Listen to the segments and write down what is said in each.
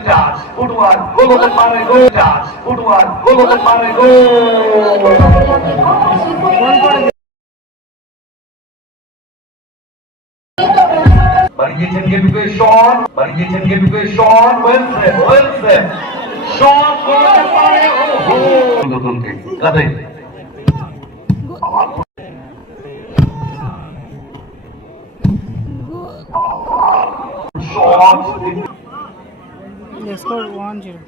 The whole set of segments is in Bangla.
Touch. Good one. Goal of the Mare, goal touch. Good one. Goal of the Mare, goal. বাড়িয়েছেন গেটুকে শট বাড়িয়েছেন গেটুকে শট ওয়েলসে ওয়েলসে শট করতে পারে ওহো নতুনকে কাঁদে shot The score 1-0.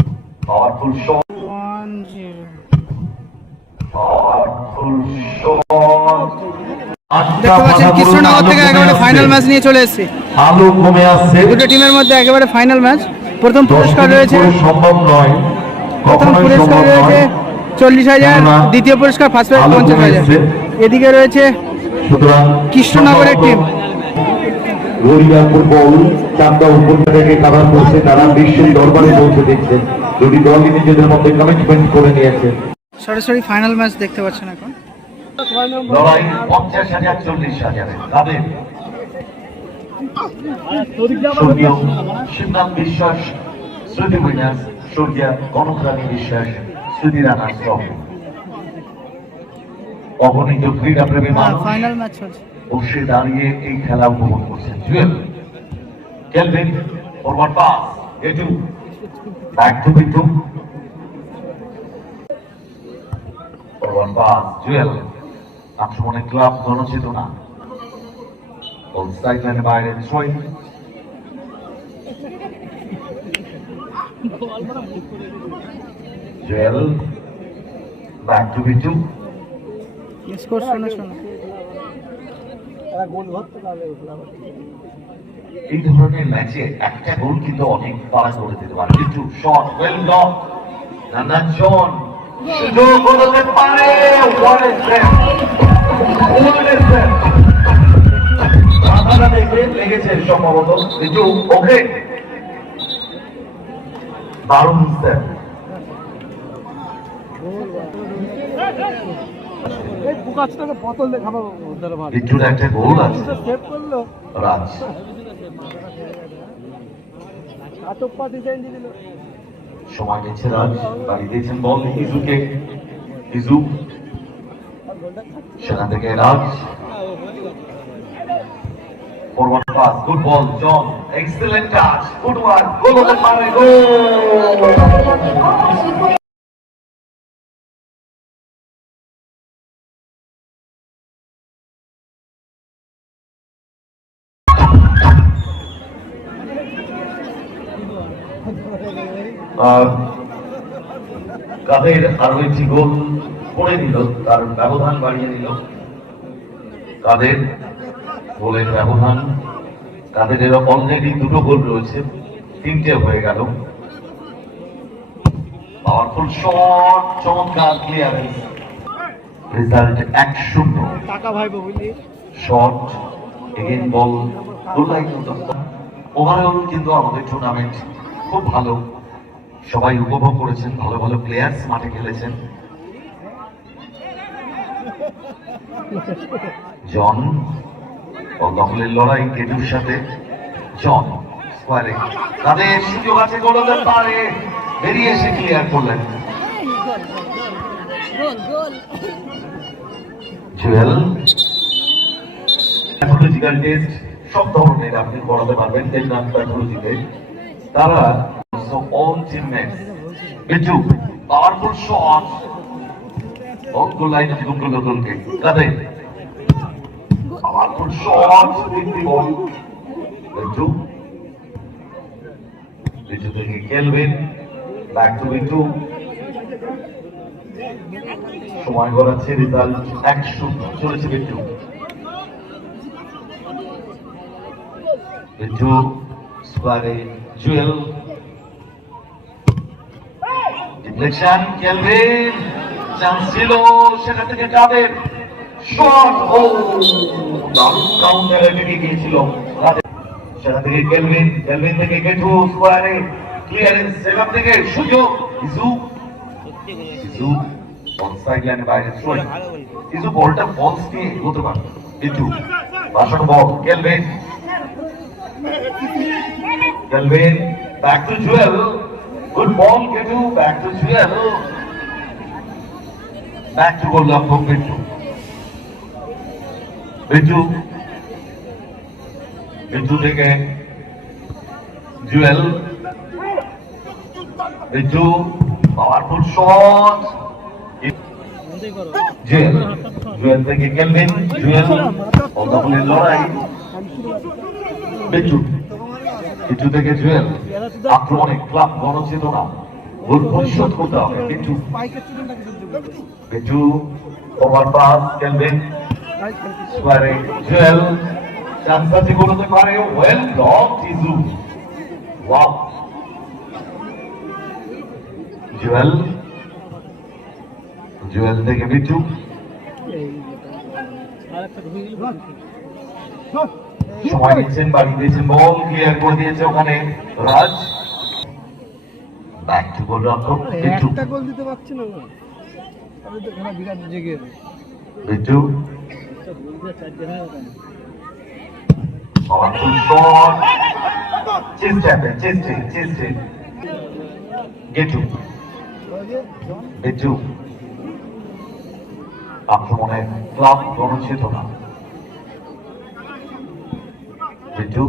Powerful shot 1-0. Powerful shot দেখতে পাচ্ছেন কৃষ্ণনগর থেকে একেবারে ফাইনাল ম্যাচ নিয়ে চলে এসেছি। আলো কমে আসছে। দুটো টিমের মধ্যে একেবারে ফাইনাল ম্যাচ প্রথম পুরস্কার রয়েছে। সম্ভব নয়। প্রথম পুরস্কার রয়েছে চল্লিশ হাজার দ্বিতীয় পুরস্কার ফার্স্ট প্রাইজ পঞ্চাশ হাজার। এদিকে রয়েছে কৃষ্ণনগরের টিম চান্দা উপত্যকা থেকে কাভার করছে তারা বিশ্বের দরবারে পৌঁছে দিচ্ছে দুটি দলই নিজেদের মধ্যে কমিটমেন্ট করে নিয়েছে। সরাসরি ফাইনাল ম্যাচ দেখতে পাচ্ছেন এখন? লড়াই পঞ্চাশ হাজার চল্লিশ হাজারে। তাদের শিবনাথ বিশ্বাস শ্রুতি উইনার্স গণপ্রাণী বিশ্বাস স্মৃতি রানার ট্রফি অগণিত ক্রীড়া প্রেমী মানুষ ফাইনাল ম্যাচ বসে দাঁড়িয়ে এই খেলা উপভোগ করছেন। জুয়েল কেলভিন ফরওয়ার্ড পাস এটু back to Bitu forward pass Jewel. আক্রমণে club Ganachetana ball side line বাইরে ছয়। Jewel back to Bitu score শোনো শোনো। এই ধরনের ম্যাচে একটা গোল কিন্তু অনেক তারা করে দিতে পারে। কিন্তু শট ওয়েল ডন নানা জন সুযোগ হতে পারে! লেগেছে সম্ভবত। কিন্তু ওকে। দারুণ স্টেপ। বিদ্যুৎ একটা গোল আছে। রাজ। সময় নিচ্ছে রাজ বাড়ি দিয়েছেন বল ইজুকে ইজু সেখান থেকে Raj. Forward pass good ball John excellent touch good one goal! হতে পারে গোল কাদের আরও একটি গোল করে নিল, তার ব্যবধান বাড়িয়ে নিল? কাদের গোলের ব্যবধান? কাদের এর অলরেডি দুটো গোল রয়েছে, তিনটে হয়ে গেল। পাওয়ারফুল শট চমৎকার রেজাল্ট এক শূন্য। শট এগেন বল গোলাই ওভারঅল কিন্তু আমাদের টুর্নামেন্ট খুব ভালো। সবাই উপভোগ করেছেন, ভালো ভালো প্লেয়ার্স মাঠে খেলেছেন। জন বল দখলের লড়াই কেটুর সাথে। জন স্কোয়ারে তাদের সুযোগ আছে গোলতে পারে। বেরিয়ে এসে ক্লিয়ার করলেন। জুয়েল। টেস্ট সব ধরনের আপনি করাতে পারবেন দেখলাম প্যাথোলজিতে তারা all teammates Biju powerful shot অঙ্ক লাইন যুক্ত নতুনকে কাঁদে পাওয়ারফুল শট তিনটি বল বিজু বিজু থেকে খেলবেন ব্যাক টু বিজু সময় গড়াচ্ছে রেজাল্ট একশো চলেছে বিজু বিজু স্কোয়ারে জুয়েল ডিফ্লেকশন কেলভিন ছিল সেটা থেকে কাদের শট ও কাউন্টারে গিয়েছিল। থেকে কেলভিন কেলভিন থেকে গেটু স্কোয়ারে ক্লিয়ারেন্স থেকে সুযোগ ইজু ইজু অন সাইড লাইনে বাইরে ইজু বলটা ফলস নিয়ে এগোতে ইজু বাসন ball Kelvin. Kelvin, back to Joel. Good ball, Ketu, back to Joel. Back to Golapur, Bitu. Bitu. Bitu থেকে Jewel Bitu powerful shot Jewel Jewel থেকে কেলভিন জুয়েল পদ্মাফুলের লড়াই বিটু বিটু থেকে জুয়েল আক্রমণে ক্লাব গণচেতনা ভুল পরিশোধ করতে হবে। Bitu. Bitu over pass Kelvin. স্কোয়ারে জুয়েল। চান্স করতে পারে well block Iju wow. Jewel. Jewel থেকে বিটু। সময় নিচ্ছেন বাড়ি দিয়েছেন বল ক্লিয়ার করে দিয়েছে ওখানে। রাজ? ব্যাক টু গোল রক্ষক একটা গোল দিতে পারছি না আমি তো ঘোড়া বিরাট জেগে. Chest আক্রমণের ক্লাব গণচেতনা বিটু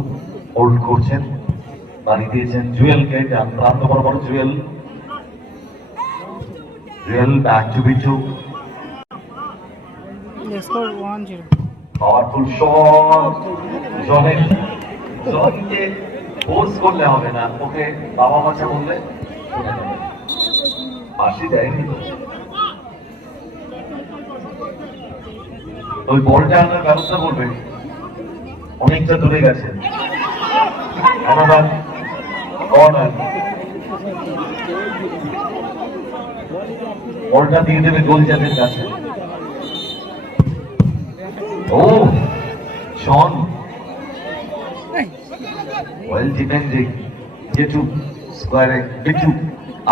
হোল্ড করছেন বাড়ি দিয়েছেন জুয়েলকে ডান প্রান্ত বরাবর Jewel. Jewel back to zero powerful shot জনের জনকে ফোর্স করলে হবে না। ওকে বাবা মাছে বললে নেবে দেয়নি ওই বলটা আনার ব্যবস্থা করবে। অনেকটা দূরে গেছে। আনাদার কর্নার বলটা দিয়ে দেবে গোলজাদের কাছে। ও, শন।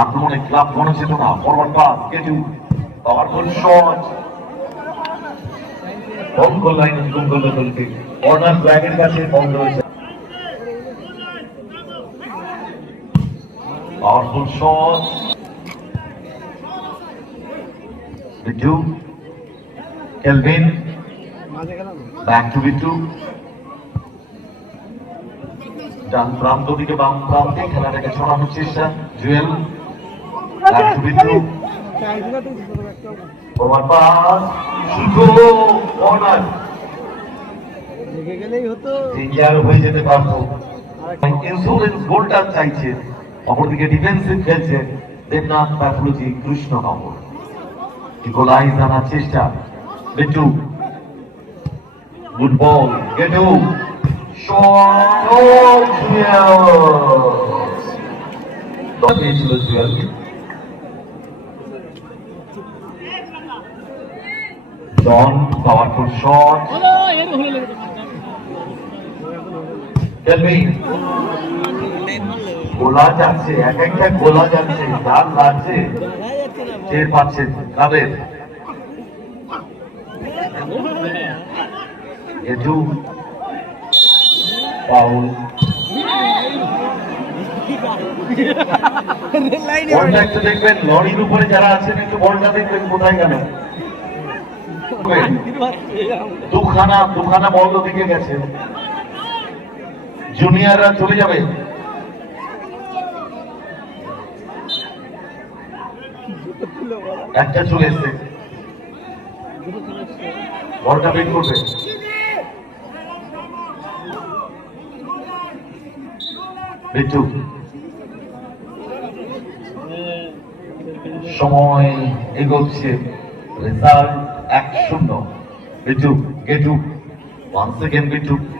আক্রমণে club Ganachetana forward pass Getu powerful shot home goal goal goal corner ফ্ল্যাগের কাছে বন্ধ হয়েছে। Powerful shot. Getu Kelvin. Back to Bitu. ডান প্রান্ত দিকে বাম প্রান্তে খেলাটাকে ছড়ানোর চেষ্টা Jewel. Back to Bitu. Over pass শুধু কর্নার জেগে গেলেই হতো। ডেঞ্জার হয়ে যেতে পারতো। ইন্স্যুরেন্স গোলটা চাইছে। অপরদিকে ডিফেন্সিভ খেলছে দেবনাথ প্যাথোলজি কৃষ্ণ কাপুর ইকোলাইজ আনার চেষ্টা। Bitu good ball Getu. পেয়েছিল জুয়েল জন পাওয়ারফুল শট গোলা যাচ্ছে এক একটা গোলা যাচ্ছে লাগছে। টের পাচ্ছে এটু পাউল। বলটা একটু দেখবেন লরির উপরে যারা আছেন একটু বলটা দেখবেন কোথায় গেল? দুখানা দুখানা বল দিকে গেছে। জুনিয়ররা চলে যাবে। একটা চলে এসছে। বলটা বের করবে। বিট্টু সময় এগোচ্ছে। রেজাল্ট এক শূন্য। Bitu Getu. One second Bitu powerful shot oh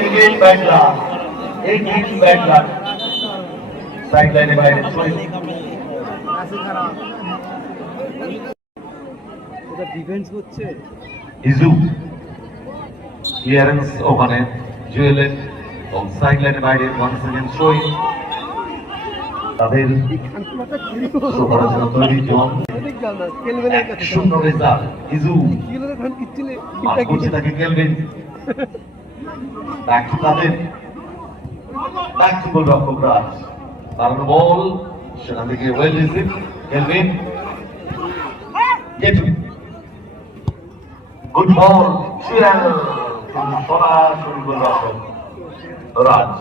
again ব্যাকলা again ব্যাকলা সাইড লাইনে বাইরে লাইনে বাইরে ওয়ান সেকেন্ড শোই তাদের তৈরি জন শূন্য রেজাল্ট ইজু কাদের ব্যাক টু গোলরক্ষক রাজ দারুণ বল, সেখান থেকে well receive Getu good ball শিয়াল সরাসরি গোলরক্ষক রাজ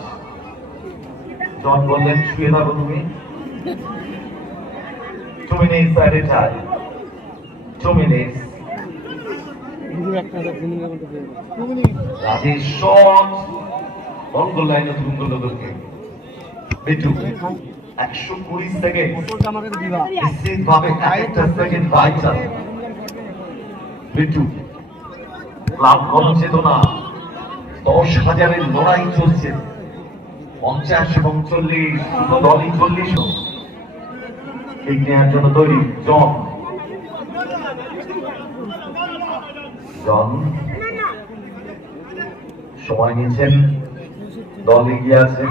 জন বললেন, শুয়ে থাকো তুমি। Two minutes at a time two minutes Rajesh shot ball goal লাইনে তুলুন গোলরক্ষককে বিটু একশো কুড়ি সেকেন্ড। নিশ্চিত ভাবে একটা সেকেন্ড ভাইটাল বিটু ক্লাব গণ চেতনা। দশ হাজারের লড়াই চলছে। পঞ্চাশ এবং চল্লিশ দলই চল্লিশ। ঠিক নেওয়ার জন্য তৈরি জন। জন সময় নিয়েছেন দল এগিয়ে আছে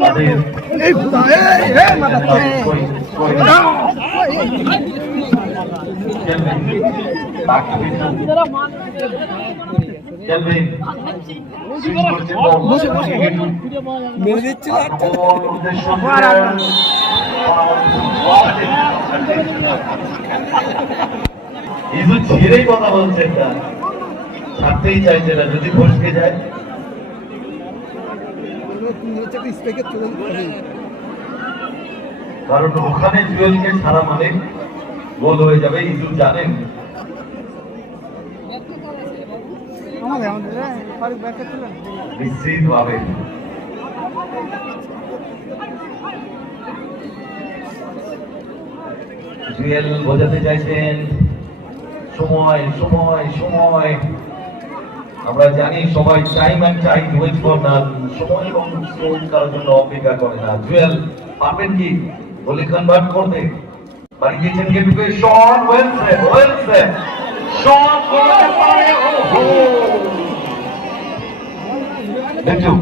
তাদের মেরে ছেড়েই কথা বলছেন না ছাড়তেই চাইছে না যদি ফসকে যায় কারণ ওখানে জুয়েলকে ছাড়া মানে গোল হয়ে যাবে ইজু জানেন? তুলেন নিশ্চিত ভাবে জুয়েল বোঝাতে চাইছেন সময় সময় সময়। আমরা জানি সবাই time and time wait for না সময় এবং শ্রম কারোর জন্য অপেক্ষা করে না। জুয়েল পারবেন কি? বলে কনভার্ট করবে বাড়ি গিয়েছেন গেটুকে শট ওয়েলসে ওয়েলসে শট করতে পারে ওহো দেখুন